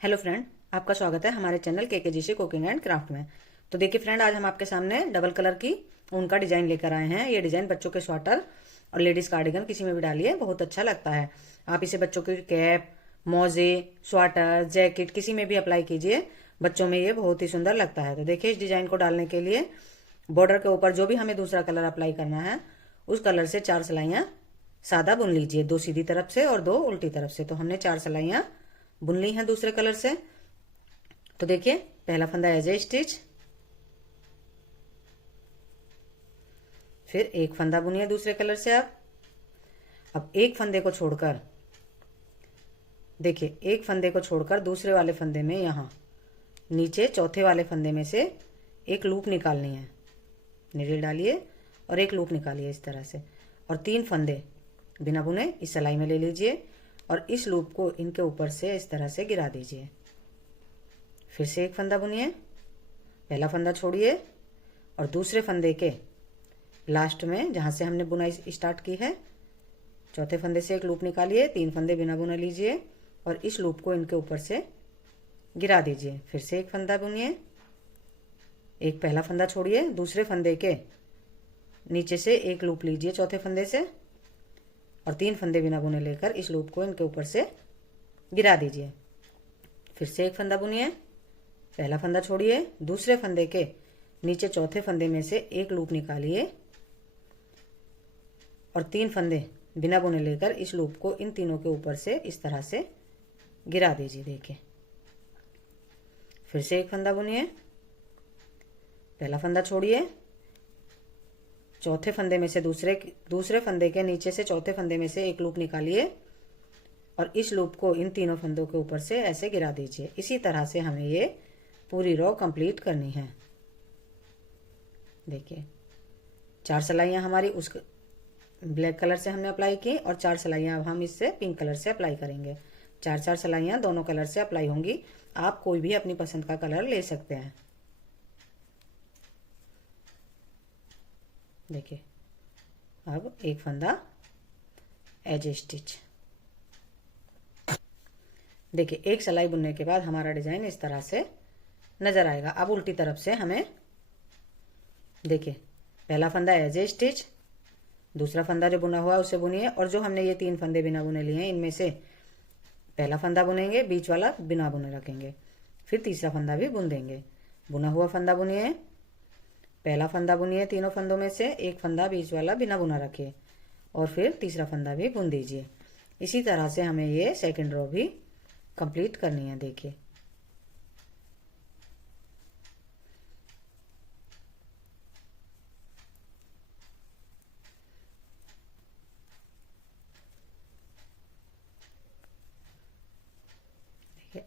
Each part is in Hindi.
हेलो फ्रेंड, आपका स्वागत है हमारे channel KKG cooking and craft में। तो देखिए फ्रेंड, आज हम आपके सामने डबल कलर की ऊन का डिजाइन लेकर आए हैं। ये डिजाइन बच्चों के स्वेटर और लेडीज कार्डिगन किसी में भी डालिए, बहुत अच्छा लगता है। आप इसे बच्चों की कैप, मोजे, स्वेटर, जैकेट किसी में भी अप्लाई कीजिए, बच्चों में ये बहुत ही सुंदर लगता है। तो देखिए, इस डिजाइन को डालने के लिए बॉर्डर के ऊपर जो भी हमें दूसरा कलर अप्लाई करना है, उस कलर से 4 सिलाइयाँ सादा बुन लीजिए, 2 सीधी तरफ से और 2 उल्टी तरफ से। तो हमने 4 सिलाइयाँ बुन ली हैं दूसरे कलर से। तो देखिए, पहला फंदा एज ए स्टिच, फिर एक फंदा बुनिए दूसरे कलर से। अब एक फंदे को छोड़कर, देखिए एक फंदे को छोड़कर दूसरे वाले फंदे में यहां नीचे चौथे वाले फंदे में से एक लूप निकालनी है। नीडल डालिए और एक लूप निकालिए इस तरह से, और 3 फंदे बिना बुने इस सिलाई में ले लीजिए और इस लूप को इनके ऊपर से इस तरह से गिरा दीजिए। फिर से एक फंदा बुनिए, पहला फंदा छोड़िए और दूसरे फंदे के लास्ट में जहां से हमने बुनाई स्टार्ट की है, चौथे फंदे से एक लूप निकालिए, 3 फंदे बिना बुने लीजिए और इस लूप को इनके ऊपर से गिरा दीजिए। फिर से एक फंदा बुनिए, एक पहला फंदा छोड़िए, दूसरे फंदे के नीचे से एक लूप लीजिए चौथे फंदे से और 3 फंदे बिना बुने लेकर इस लूप को इनके ऊपर से गिरा दीजिए। फिर से एक फंदा बुनिए, पहला फंदा छोड़िए, दूसरे फंदे के नीचे चौथे फंदे में से एक लूप निकालिए और 3 फंदे बिना बुने लेकर इस लूप को इन तीनों के ऊपर से इस तरह से गिरा दीजिए। देखिए, फिर से एक फंदा बुनिए, पहला फंदा छोड़िए, चौथे फंदे में से दूसरे फंदे के नीचे से चौथे फंदे में से एक लूप निकालिए और इस लूप को इन तीनों फंदों के ऊपर से ऐसे गिरा दीजिए। इसी तरह से हमें ये पूरी रो कंप्लीट करनी है। देखिए, 4 सिलाइयाँ हमारी उस ब्लैक कलर से हमने अप्लाई की और 4 सिलाइयाँ अब हम इससे पिंक कलर से अप्लाई करेंगे। 4 सिलाइयाँ दोनों कलर से अप्लाई होंगी। आप कोई भी अपनी पसंद का कलर ले सकते हैं। देखिए, अब एक फंदा एज ए स्टिच। देखिए, एक सिलाई बुनने के बाद हमारा डिजाइन इस तरह से नजर आएगा। अब उल्टी तरफ से हमें, देखिए, पहला फंदा एज ए स्टिच, दूसरा फंदा जो बुना हुआ है उसे बुनिए और जो हमने ये 3 फंदे बिना बुने लिए हैं इनमें से पहला फंदा बुनेंगे, बीच वाला बिना बुने रखेंगे, फिर तीसरा फंदा भी बुन देंगे। बुना हुआ फंदा बुनिए, पहला फंदा बुनिए, तीनों फंदों में से एक फंदा बीच वाला बिना बुना रखिए और फिर तीसरा फंदा भी बुन दीजिए। इसी तरह से हमें ये सेकंड रो भी कंप्लीट करनी है। देखिए,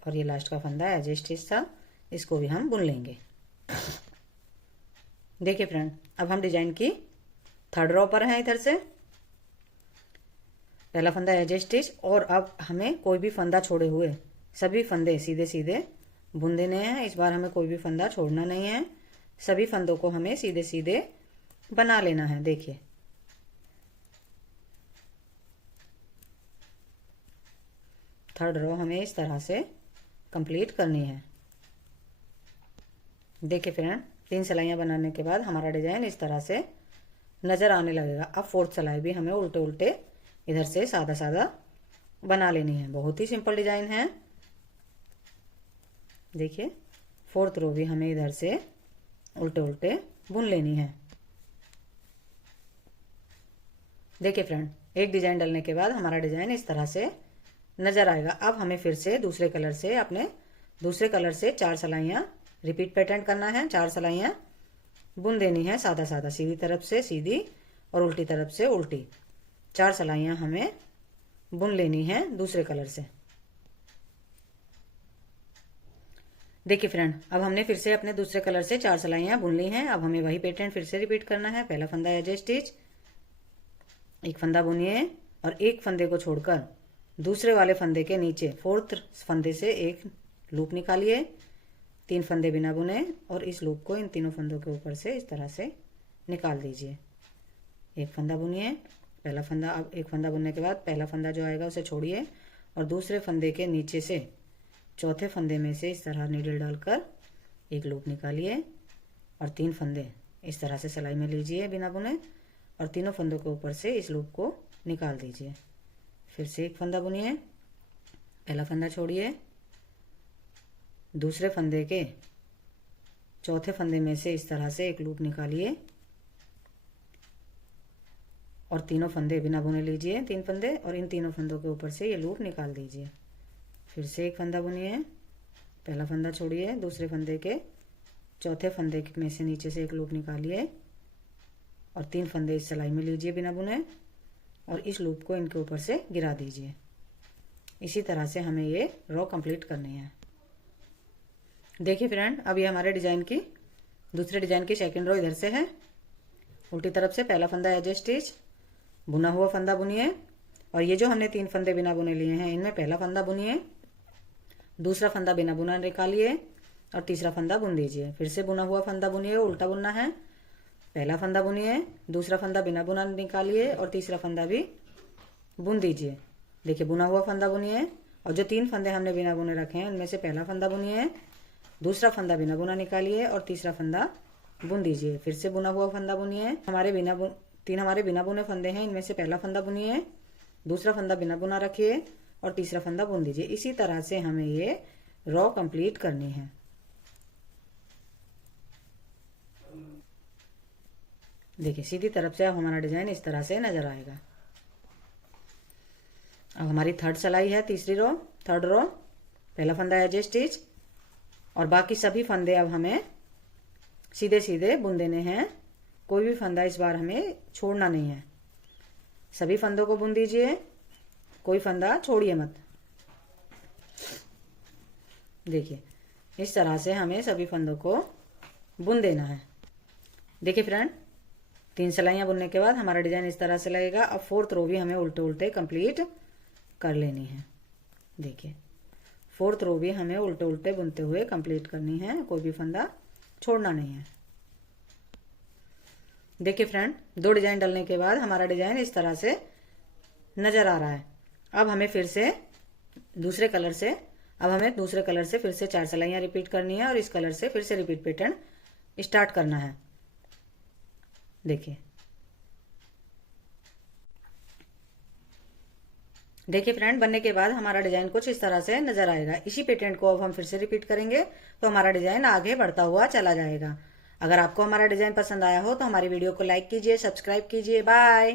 और ये लास्ट का फंदा एज ए स्टिच था, इसको भी हम बुन लेंगे। देखिए फ्रेंड, अब हम डिजाइन की थर्ड रो पर हैं। इधर से पहला फंदा एज ए स्टिच और अब हमें कोई भी फंदा छोड़े हुए सभी फंदे सीधे सीधे बुन देने हैं। इस बार हमें कोई भी फंदा छोड़ना नहीं है, सभी फंदों को हमें सीधे सीधे बना लेना है। देखिए, थर्ड रो हमें इस तरह से कंप्लीट करनी है। देखिए फ्रेंड, 3 सिलाइयाँ बनाने के बाद हमारा डिजाइन इस तरह से नजर आने लगेगा। अब 4th सिलाई भी हमें उल्टे उल्टे इधर से सादा सादा बना लेनी है। बहुत ही सिंपल डिजाइन है। देखिए, 4th रो भी हमें इधर से उल्टे उल्टे बुन लेनी है। देखिए फ्रेंड, एक डिजाइन डालने के बाद हमारा डिजाइन इस तरह से नजर आएगा। अब हमें फिर से दूसरे कलर से 4 सिलाइयाँ रिपीट पैटर्न करना है। 4 सिलाइयाँ बुन देनी है सादा सादा, सीधी तरफ से सीधी और उल्टी तरफ से उल्टी। 4 सिलाइयाँ हमें बुन लेनी है दूसरे कलर से। देखिए फ्रेंड, अब हमने फिर से अपने दूसरे कलर से 4 सिलाइयाँ बुन ली हैं। अब हमें वही पैटर्न फिर से रिपीट करना है। पहला फंदा एज ए स्टिच, एक फंदा बुनिए और एक फंदे को छोड़कर दूसरे वाले फंदे के नीचे 4th फंदे से एक लूप निकालिए, 3 फंदे बिना बुने और इस लूप को इन तीनों फंदों के ऊपर से इस तरह से निकाल दीजिए। एक फंदा बुनिए, पहला फंदा, अब एक फंदा बुनने के बाद पहला फंदा जो आएगा उसे छोड़िए और दूसरे फंदे के नीचे से चौथे फंदे में से इस तरह नीडल डालकर एक लूप निकालिए और 3 फंदे इस तरह से सिलाई में लीजिए बिना बुने और तीनों फंदों के ऊपर से इस लूप को निकाल दीजिए। फिर से एक फंदा बुनिए, पहला फंदा छोड़िए, दूसरे फंदे के चौथे फंदे में से इस तरह से एक लूप निकालिए और तीनों फंदे बिना बुने लीजिए, 3 फंदे, और इन तीनों फंदों के ऊपर से ये लूप निकाल दीजिए। फिर से एक फंदा बुनिए, पहला फंदा छोड़िए, दूसरे फंदे के चौथे फंदे में से नीचे से एक लूप निकालिए और 3 फंदे इस सिलाई में लीजिए बिना बुने और इस लूप को इनके ऊपर से गिरा दीजिए। इसी तरह से हमें ये रो कंप्लीट करनी है। देखिए फ्रेंड, अब ये हमारे डिजाइन की दूसरे डिजाइन की सेकंड रो इधर से है। उल्टी तरफ से पहला फंदा एज ए स्टिच, बुना हुआ फंदा बुनिए और ये जो हमने 3 फंदे बिना बुने लिए हैं इनमें पहला फंदा बुनिए, दूसरा फंदा बिना बुना निकालिए और तीसरा फंदा बुन दीजिए। फिर से बुना हुआ फंदा बुनिए, उल्टा बुनना है, पहला फंदा बुनिए, दूसरा फंदा बिना बुना निकालिए और तीसरा फंदा भी बुन दीजिए। देखिए बुना हुआ फंदा बुनिए और जो 3 फंदे हमने बिना बुने रखे हैं उनमें से पहला फंदा बुनिए, दूसरा फंदा बिना बुना निकालिए और तीसरा फंदा बुन दीजिए। फिर से बुना हुआ फंदा बुनिए, तीन हमारे बिना बुने फंदे हैं, इनमें से पहला फंदा बुनिए, दूसरा फंदा बिना बुना रखिए और तीसरा फंदा बुन दीजिए। इसी तरह से हमें ये रो कंप्लीट करनी है। देखिए सीधी तरफ से अब हमारा डिजाइन इस तरह से नजर आएगा। अब हमारी थर्ड सिलाई है, थर्ड रो, पहला फंदा एज ए स्टिच और बाकी सभी फंदे अब हमें सीधे सीधे बुन देने हैं। कोई भी फंदा इस बार हमें छोड़ना नहीं है, सभी फंदों को बुन दीजिए, कोई फंदा छोड़िए मत। देखिए इस तरह से हमें सभी फंदों को बुन देना है। देखिए फ्रेंड, 3 सिलाइयां बुनने के बाद हमारा डिजाइन इस तरह से लगेगा। अब 4th रो भी हमें उल्टे उल्टे कंप्लीट कर लेनी है। देखिए 4th रो भी हमें उल्टे उल्टे बुनते हुए कंप्लीट करनी है, कोई भी फंदा छोड़ना नहीं है। देखिए फ्रेंड, 2 डिजाइन डलने के बाद हमारा डिजाइन इस तरह से नजर आ रहा है। अब हमें फिर से दूसरे कलर से फिर से 4 सिलाइयां रिपीट करनी है और इस कलर से फिर से रिपीट पैटर्न स्टार्ट करना है। देखिए फ्रेंड, बनने के बाद हमारा डिजाइन कुछ इस तरह से नजर आएगा। इसी पैटर्न को अब हम फिर से रिपीट करेंगे तो हमारा डिजाइन आगे बढ़ता हुआ चला जाएगा। अगर आपको हमारा डिजाइन पसंद आया हो तो हमारी वीडियो को लाइक कीजिए, सब्सक्राइब कीजिए। बाय।